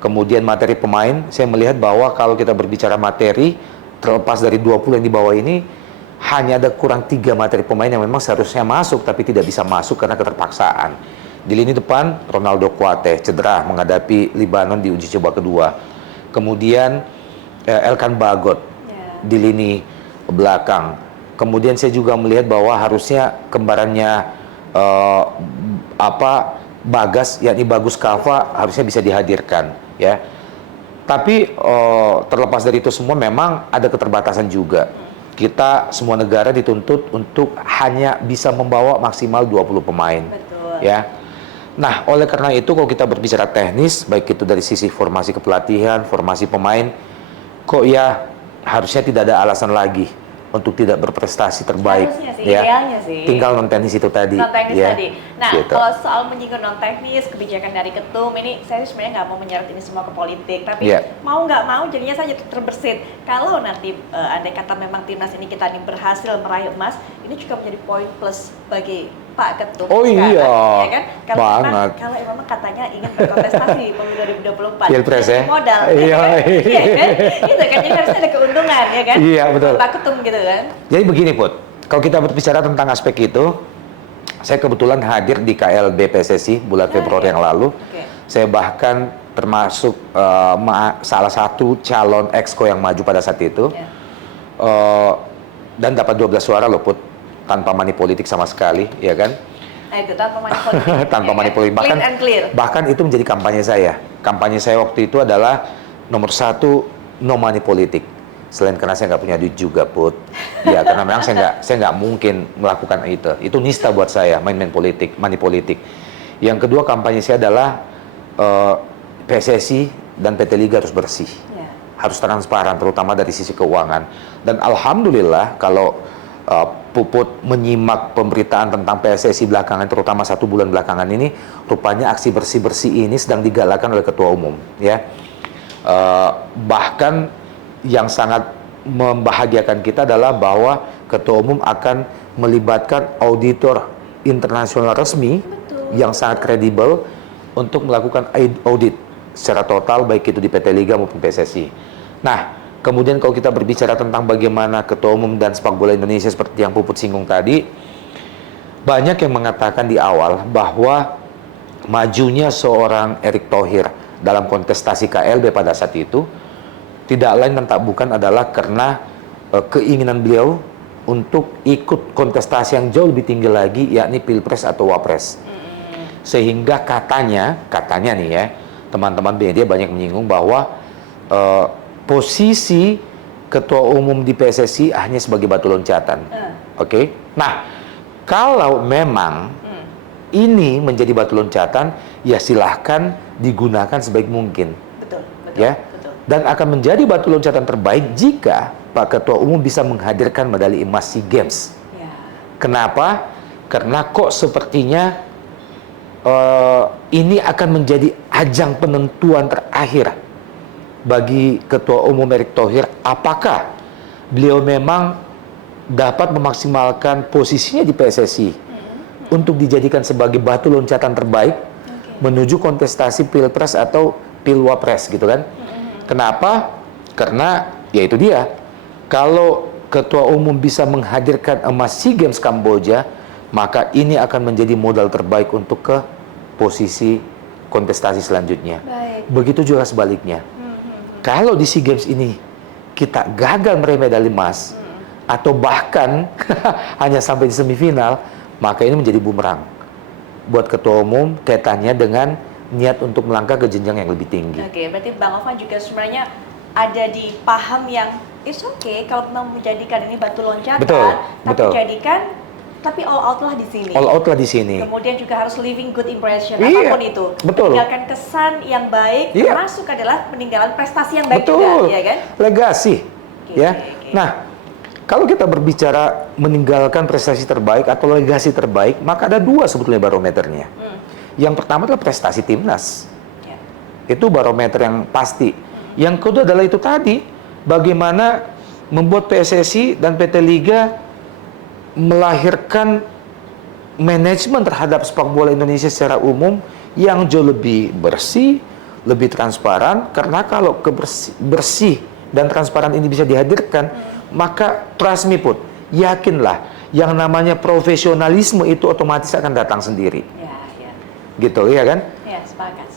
Kemudian materi pemain, saya melihat bahwa kalau kita berbicara materi, terlepas dari 20 yang di bawah ini, hanya ada kurang 3 materi pemain yang memang seharusnya masuk tapi tidak bisa masuk karena keterpaksaan. Di lini depan, Ronaldo Kuate cedera menghadapi Libanon di uji coba kedua. Kemudian Elkan Bagot di lini belakang. Kemudian saya juga melihat bahwa harusnya kembarannya Bagas, yakni Bagus Kava, harusnya bisa dihadirkan, ya. Tapi terlepas dari itu semua, memang ada keterbatasan juga. Kita semua negara dituntut untuk hanya bisa membawa maksimal 20 pemain. Betul. Ya. Nah, oleh karena itu kalau kita berbicara teknis, baik itu dari sisi formasi kepelatihan, formasi pemain, kok ya harusnya tidak ada alasan lagi untuk tidak berprestasi terbaik. Harusnya sih, Ya, idealnya sih. tinggal non teknis itu tadi. Non teknis ya. tadi. Nah, Gitu. kalau soal menyinggung non teknis, kebijakan dari ketum ini, saya sebenarnya nggak mau menyeret ini semua ke politik, tapi Iya. mau nggak mau jadinya saja terbersit. Kalau nanti andai kata memang timnas ini kita berhasil meraih emas, ini juga menjadi poin plus bagi Pak Ketum. Oh sekarang, iya, ya kan? banget. Kalau memang katanya ingin berkontestasi di pemilu 2024, Pilpres jadi ya? modal. Iya. Iya kan? Itu kan jadi harusnya ada keuntungan, ya kan? Iya, betul. Pak Ketum gitu kan? Jadi begini Put, kalau kita berbicara tentang aspek itu, saya kebetulan hadir di KLB PSSI bulan Februari yang lalu. Oke. Saya bahkan termasuk salah satu calon exco yang maju pada saat itu. Ya. Dan dapat 12 suara loh Put, tanpa money politik sama sekali, ya kan? Nah itu tanpa money politik. Tanpa ya money kan? politik. Clean and clear. Bahkan itu menjadi kampanye saya. Kampanye saya waktu itu adalah nomor 1, no money politik. Selain karena saya nggak punya duit juga, Put. Ya, karena memang saya nggak mungkin melakukan itu. Itu nista buat saya, main-main politik, money politik. Yang kedua, kampanye saya adalah PSSI dan PT Liga harus bersih. Ya. Harus transparan, terutama dari sisi keuangan. Dan alhamdulillah, kalau Puput menyimak pemberitaan tentang PSSI belakangan, terutama 1 bulan belakangan ini, rupanya aksi bersih-bersih ini sedang digalakan oleh Ketua Umum. Ya. Bahkan yang sangat membahagiakan kita adalah bahwa Ketua Umum akan melibatkan auditor internasional resmi yang sangat kredibel untuk melakukan audit secara total, baik itu di PT Liga maupun PSSI. Nah, kemudian kalau kita berbicara tentang bagaimana Ketua Umum dan Sepak Bola Indonesia seperti yang Puput singgung tadi, banyak yang mengatakan di awal bahwa majunya seorang Erick Thohir dalam kontestasi KLB pada saat itu tidak lain dan tak bukan adalah karena keinginan beliau untuk ikut kontestasi yang jauh lebih tinggi lagi, yakni Pilpres atau Wapres. Sehingga katanya nih ya, teman-teman media banyak menyinggung bahwa posisi Ketua Umum di PSSI hanya sebagai batu loncatan. Oke? Nah, kalau memang ini menjadi batu loncatan, ya silahkan digunakan sebaik mungkin. Betul. Ya. Betul. Dan akan menjadi batu loncatan terbaik jika Pak Ketua Umum bisa menghadirkan medali emas SEA Games. Ya. Kenapa? Karena kok sepertinya ini akan menjadi ajang penentuan terakhir bagi Ketua Umum Erick Thohir, apakah beliau memang dapat memaksimalkan posisinya di PSSI untuk dijadikan sebagai batu loncatan terbaik menuju kontestasi Pilpres atau Pilwapres gitu kan. Kenapa? Karena ya itu dia, kalau Ketua Umum bisa menghadirkan emas SEA Games Kamboja, maka ini akan menjadi modal terbaik untuk ke posisi kontestasi selanjutnya. Baik. Begitu juga sebaliknya. Kalau di SEA Games ini kita gagal meraih medali emas atau bahkan hanya sampai di semifinal, maka ini menjadi bumerang buat Ketua Umum kaitannya dengan niat untuk melangkah ke jenjang yang lebih tinggi. Oke, berarti Bang Ovan juga sebenarnya ada di paham yang it's okay kalau mau menjadikan ini batu loncatan, Betul. tapi all out lah di sini. All out lah di sini. Kemudian juga harus living good impression, Iya, apapun itu. betul. Meninggalkan kesan yang baik, Iya. termasuk adalah peninggalan prestasi yang baik Betul. juga, ya kan? Legasi. Oke, Ya. oke. Nah, kalau kita berbicara meninggalkan prestasi terbaik atau legasi terbaik, maka ada 2 sebetulnya barometernya. Yang pertama adalah prestasi timnas. Ya. Itu barometer yang pasti. Yang kedua adalah itu tadi, bagaimana membuat PSSI dan PT Liga melahirkan manajemen terhadap sepak bola Indonesia secara umum yang jauh lebih bersih, lebih transparan. Karena kalau bersih dan transparan ini bisa dihadirkan, maka trust me Put, yakinlah yang namanya profesionalisme itu otomatis akan datang sendiri. Ya. Gitu ya kan? Ya, sepakat.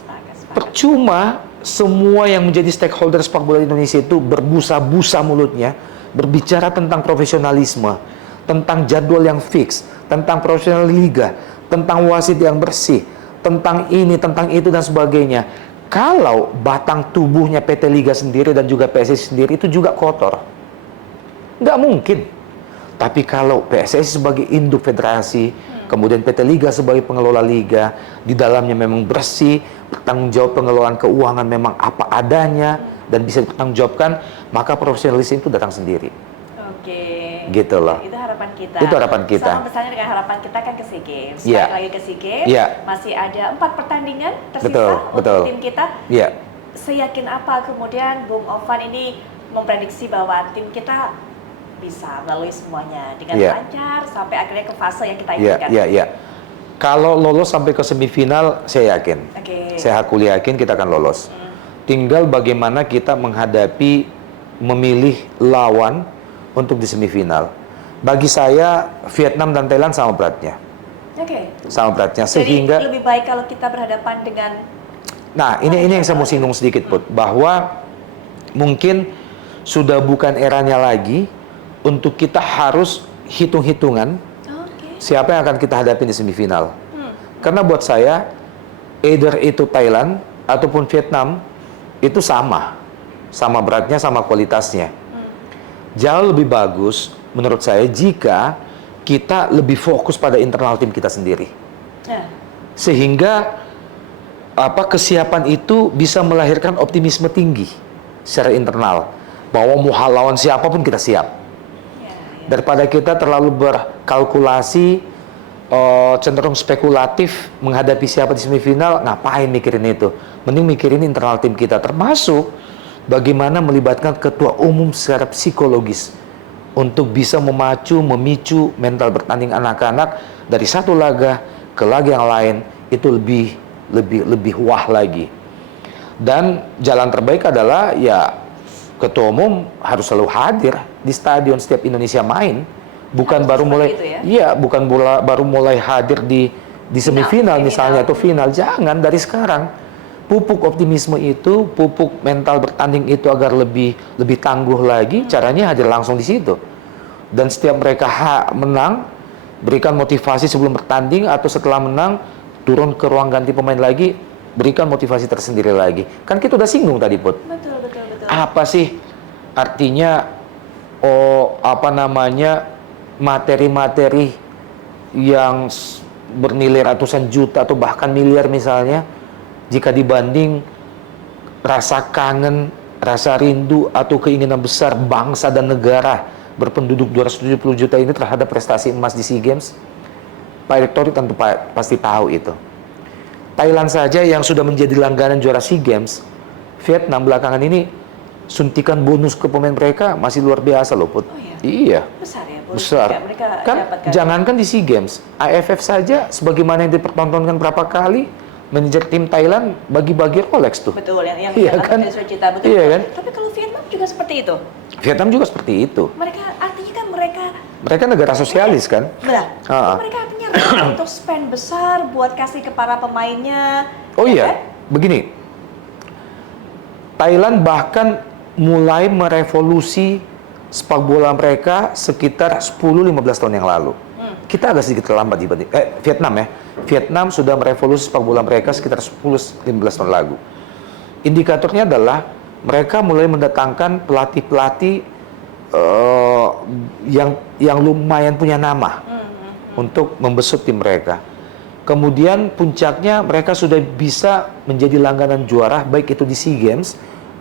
Percuma semua yang menjadi stakeholder sepak bola Indonesia itu berbusa-busa mulutnya berbicara tentang profesionalisme, tentang jadwal yang fix, tentang profesional liga, tentang wasit yang bersih, tentang ini, tentang itu dan sebagainya. Kalau batang tubuhnya PT Liga sendiri dan juga PSSI sendiri itu juga kotor, nggak mungkin. Tapi kalau PSSI sebagai induk federasi, kemudian PT Liga sebagai pengelola liga, di dalamnya memang bersih, bertanggung jawab pengelolaan keuangan memang apa adanya, dan bisa dipertanggungjawabkan, maka profesionalisme itu datang sendiri. Oke. gitu loh. Itu harapan kita. Itu harapan kita. Sama besarnya dengan harapan kita kan ke SEA Games. Iya. Balik lagi ke SEA Games, Iya. masih ada 4 pertandingan tersisa Betul, untuk betul. tim kita. Iya. Seyakin apa kemudian Bung Ovan ini memprediksi bahwa tim kita bisa melalui semuanya dengan Iya. lancar sampai akhirnya ke fase yang kita Iya, inginkan. iya, iya. Kalau lolos sampai ke semifinal, saya yakin. Oke. Saya hakul yakin kita akan lolos. Tinggal bagaimana kita menghadapi, memilih lawan untuk di semifinal. Bagi saya, Vietnam dan Thailand sama beratnya. Oke. Sama beratnya, Jadi sehingga... lebih baik kalau kita berhadapan dengan Nah, ini yang saya mau singgung sedikit, Put. Bahwa mungkin sudah bukan eranya lagi untuk kita harus hitung-hitungan Oke. siapa yang akan kita hadapi di semifinal. Hmm. Karena buat saya, either itu Thailand ataupun Vietnam, itu sama beratnya, sama kualitasnya. Jauh lebih bagus menurut saya jika kita lebih fokus pada internal tim kita sendiri, Nah, sehingga kesiapan itu bisa melahirkan optimisme tinggi secara internal, bahwa mau lawan siapapun kita siap, ya, ya. daripada kita terlalu berkalkulasi, cenderung spekulatif menghadapi siapa di semifinal. Ngapain mikirin itu? Mending mikirin internal tim kita, termasuk bagaimana melibatkan ketua umum secara psikologis untuk bisa memicu mental bertanding anak-anak dari satu laga ke laga yang lain. Itu lebih wah lagi. Dan jalan terbaik adalah ya ketua umum harus selalu hadir di stadion setiap Indonesia main. Bukan Harus baru seperti mulai, itu ya? iya, bukan baru mulai hadir di semifinal misalnya atau final. Hmm. Jangan dari sekarang. Pupuk optimisme itu, pupuk mental bertanding itu agar lebih tangguh lagi. Caranya hadir langsung di situ. Dan setiap mereka menang, berikan motivasi sebelum bertanding atau setelah menang, turun ke ruang ganti pemain lagi, berikan motivasi tersendiri lagi. Kan kita udah singgung tadi, Put. Betul, betul, betul. Apa sih artinya materi-materi yang bernilai ratusan juta atau bahkan miliar misalnya, jika dibanding rasa kangen, rasa rindu atau keinginan besar bangsa dan negara berpenduduk 270 juta ini terhadap prestasi emas di SEA Games? Pak Erick Thohir tentu pasti tahu itu. Thailand saja yang sudah menjadi langganan juara SEA Games, Vietnam belakangan ini suntikan bonus ke pemain mereka masih luar biasa loh, Put. Oh iya? Iya. Besar ya, Besar. juga mereka Kan dapatkan. jangankan di SEA Games, AFF saja sebagaimana yang dipertontonkan berapa kali, manajer tim Thailand bagi-bagi Rolex tuh. Betul, yang Iya dilakukan kan? dari Sucita, betul. Iya kan? Tapi kalau Vietnam juga seperti itu. Vietnam juga seperti itu. Mereka artinya kan mereka Mereka negara sosialis kan? benar. Ah. Mereka artinya rela untuk spend besar buat kasih ke para pemainnya. Oh ya iya, kan? begini. Thailand bahkan mulai merevolusi sepak bola mereka sekitar 10-15 tahun yang lalu. Kita agak sedikit terlambat dibanding Vietnam ya. Vietnam sudah merevolusi sepak bola mereka sekitar 10-15 tahun lalu. Indikatornya adalah mereka mulai mendatangkan pelatih-pelatih yang lumayan punya nama untuk membesut tim mereka. Kemudian puncaknya mereka sudah bisa menjadi langganan juara baik itu di SEA Games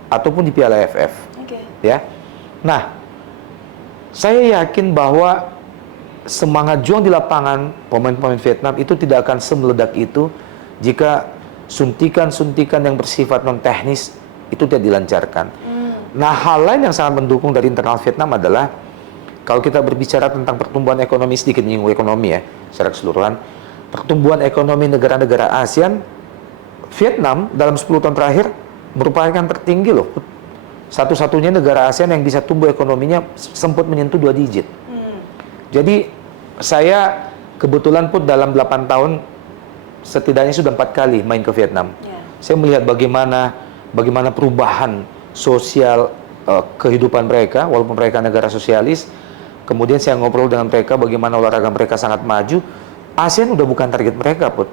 ataupun di Piala AFF. Oke. Ya. Nah, saya yakin bahwa semangat juang di lapangan pemain-pemain Vietnam itu tidak akan semeledak itu jika suntikan-suntikan yang bersifat non teknis itu tidak dilancarkan. Nah, hal lain yang sangat mendukung dari internal Vietnam adalah kalau kita berbicara tentang pertumbuhan ekonomi, sedikit menyinggung ekonomi ya secara keseluruhan, pertumbuhan ekonomi negara-negara ASEAN, Vietnam dalam 10 tahun terakhir merupakan tertinggi loh. Satu-satunya negara ASEAN yang bisa tumbuh ekonominya sempat menyentuh 2 digit. Jadi saya kebetulan pun dalam 8 tahun setidaknya sudah 4 kali main ke Vietnam. Ya. Saya melihat bagaimana perubahan sosial kehidupan mereka, walaupun mereka negara sosialis. Kemudian saya ngobrol dengan mereka bagaimana olahraga mereka sangat maju. ASEAN udah bukan target mereka, Put.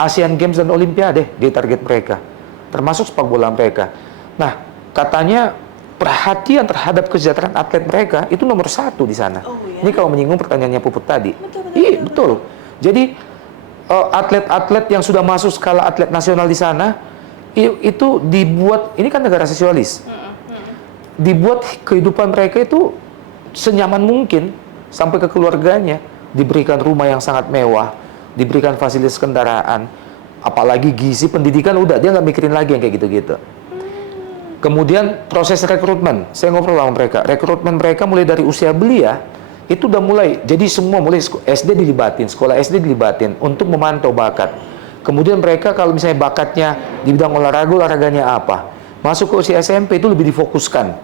Asian Games dan Olimpiade di target mereka, termasuk sepak bola mereka. Nah, katanya perhatian terhadap kesejahteraan atlet mereka itu nomor 1 di sana. Oh, ya? Ini kalau menyinggung pertanyaannya Puput tadi. Betul. Iya, betul. Jadi atlet-atlet yang sudah masuk skala atlet nasional di sana itu dibuat, ini kan negara sosialis, dibuat kehidupan mereka itu senyaman mungkin sampai ke keluarganya, diberikan rumah yang sangat mewah, diberikan fasilitas kendaraan, apalagi gizi, pendidikan, udah dia nggak mikirin lagi yang kayak gitu-gitu. Kemudian proses rekrutmen, saya ngobrol sama mereka, rekrutmen mereka mulai dari usia belia itu udah mulai, jadi semua mulai SD dilibatin, sekolah SD dilibatin untuk memantau bakat. Kemudian mereka kalau misalnya bakatnya di bidang olahraga, olahraganya apa, masuk ke usia SMP itu lebih difokuskan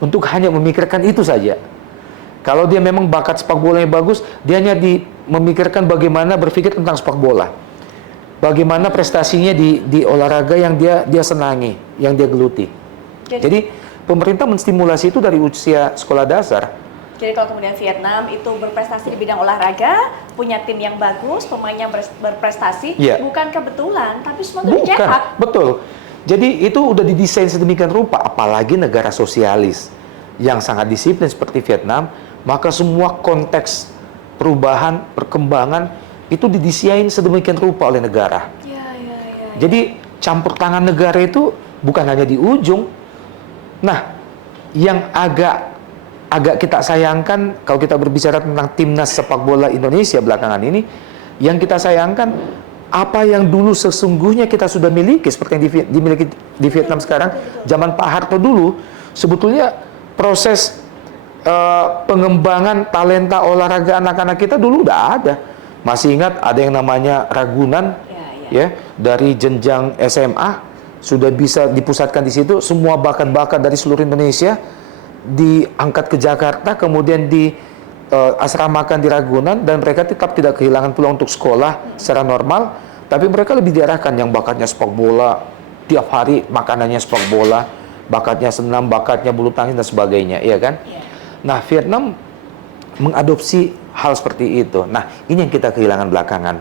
untuk hanya memikirkan itu saja. Kalau dia memang bakat sepak bolanya bagus, dia hanya memikirkan bagaimana berpikir tentang sepak bola, bagaimana prestasinya di olahraga yang dia senangi, yang dia geluti. Jadi pemerintah menstimulasi itu dari usia sekolah dasar. Jadi kalau kemudian Vietnam itu berprestasi di bidang olahraga, punya tim yang bagus, pemainnya berprestasi, bukan kebetulan, tapi semua itu dicetak. Betul. Jadi itu udah didesain sedemikian rupa, apalagi negara sosialis yang sangat disiplin seperti Vietnam, maka semua konteks perubahan, perkembangan itu didesain sedemikian rupa oleh negara. Jadi campur tangan negara itu bukan hanya di ujung. Nah, yang agak kita sayangkan kalau kita berbicara tentang timnas sepak bola Indonesia belakangan ini, yang kita sayangkan apa yang dulu sesungguhnya kita sudah miliki seperti yang dimiliki di Vietnam sekarang, zaman Pak Harto dulu, sebetulnya proses pengembangan talenta olahraga anak-anak kita dulu udah ada. Masih ingat ada yang namanya Ragunan, ya, dari jenjang SMA sudah bisa dipusatkan di situ, semua bakat-bakat dari seluruh Indonesia diangkat ke Jakarta, kemudian asramakan di Ragunan, dan mereka tetap tidak kehilangan peluang untuk sekolah secara normal, tapi mereka lebih diarahkan yang bakatnya sepak bola, tiap hari makanannya sepak bola, bakatnya senam, bakatnya bulu tangkis dan sebagainya, iya kan? Nah, Vietnam mengadopsi hal seperti itu. Nah, ini yang kita kehilangan belakangan.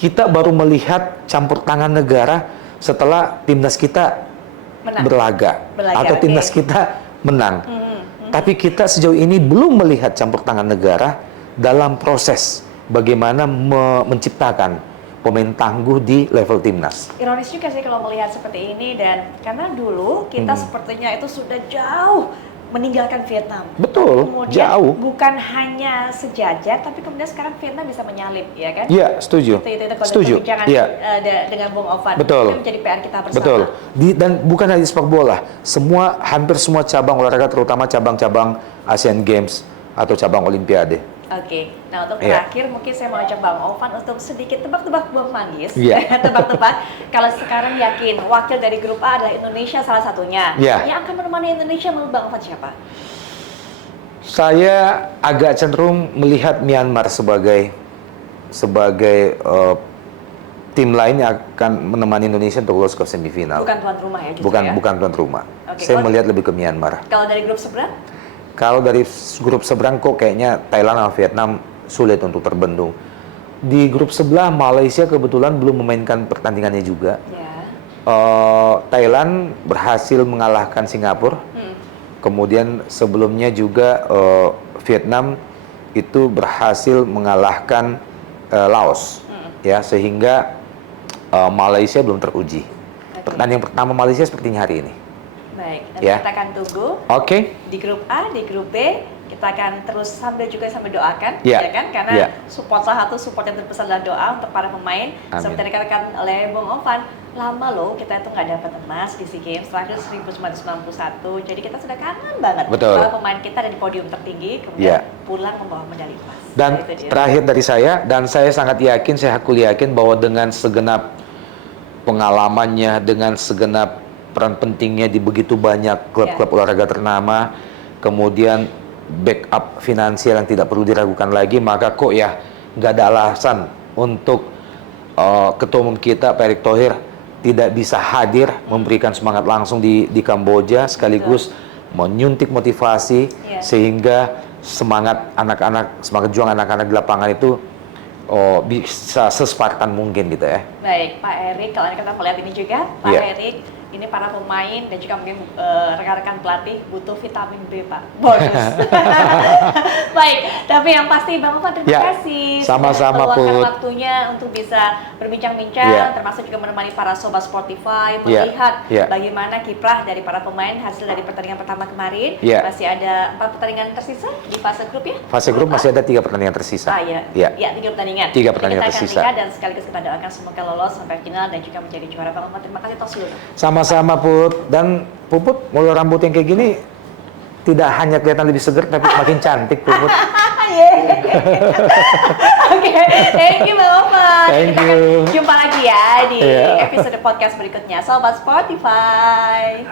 Kita baru melihat campur tangan negara setelah timnas kita berlaga atau timnas kita menang. Tapi kita sejauh ini belum melihat campur tangan negara dalam proses bagaimana menciptakan pemain tangguh di level timnas. Ironis juga sih kalau melihat seperti ini, dan karena dulu kita sepertinya itu sudah jauh meninggalkan Vietnam. Betul, kemudian jauh. Bukan hanya sejajar, tapi kemudian sekarang Vietnam bisa menyalip, ya kan? Iya, setuju. Itu setuju. Iya. Dengan Bung Ovan. Betul. Itu menjadi PR kita bersama. Betul. Dan bukan hanya sepak bola, hampir semua cabang olahraga, terutama cabang-cabang Asian Games atau cabang Olimpiade. Oke. Nah, untuk terakhir mungkin saya mau ajak Bang Ovan untuk sedikit tebak-tebak Bang Manggis. Tebak-tebak. Kalau sekarang yakin wakil dari grup A adalah Indonesia salah satunya. Yang akan menemani Indonesia menurut Bang Ovan siapa? Saya agak cenderung melihat Myanmar sebagai tim lain yang akan menemani Indonesia untuk lolos ke semifinal. Bukan tuan rumah ya? Gitu bukan tuan rumah. Saya melihat lebih ke Myanmar. Kalau dari grup seberang? Kalau dari grup seberang kok kayaknya Thailand sama Vietnam sulit untuk terbendung. Di grup sebelah Malaysia kebetulan belum memainkan pertandingannya juga. Thailand berhasil mengalahkan Singapura. Kemudian sebelumnya juga Vietnam itu berhasil mengalahkan Laos. Ya, sehingga Malaysia belum teruji. Pertandingan pertama Malaysia sepertinya hari ini. Baik, nanti kita akan tunggu. Di grup A, di grup B, kita akan terus sambil doakan, ya kan? Karena support salah satu support yang terbesar adalah doa untuk para pemain. Seperti dikatakan oleh Bung Ovan, lama loh kita itu nggak dapat emas di SEA Games, terakhir 1991. Jadi kita sudah kangen banget kalau pemain kita ada di podium tertinggi, kemudian pulang membawa medali emas. Dan terakhir dari saya, dan saya sangat yakin, saya hakul yakin bahwa dengan segenap pengalamannya, dengan segenap peran pentingnya di begitu banyak klub-klub olahraga ternama, kemudian backup finansial yang tidak perlu diragukan lagi, maka kok ya nggak ada alasan untuk ketua umum kita Pak Erick Thohir tidak bisa hadir memberikan semangat langsung di Kamboja, sekaligus menyuntik motivasi sehingga semangat juang anak-anak di lapangan itu bisa sespartan mungkin gitu ya. Baik, Pak Erick, kalau kita melihat ini juga, Pak Erick ini para pemain dan juga mungkin rekan-rekan pelatih butuh vitamin B, Pak. Bonus. Baik, tapi yang pasti Bang Ovan terima kasih sama-sama, sudah meluangkan Put. waktunya untuk bisa berbincang-bincang, termasuk juga menemani para sobat Spotify melihat bagaimana kiprah dari para pemain hasil dari pertandingan pertama kemarin. Masih ada 4 pertandingan tersisa di fase grup ya? Fase grup masih ada 3 pertandingan tersisa. Ya, 3 pertandingan. 3 pertandingan kita tersisa. akan lihat dan sekaligus kita doakan semoga lolos sampai final dan juga menjadi juara. Bang Ovan, terima kasih tos dulu. Sama-sama, Put. Dan Puput, mulu rambut yang kayak gini tidak hanya kelihatan lebih seger, tapi makin cantik, Puput. Oke, thank you Bang Ovan. Thank Kita you. akan jumpa lagi ya di episode podcast berikutnya, Sobat Spotify.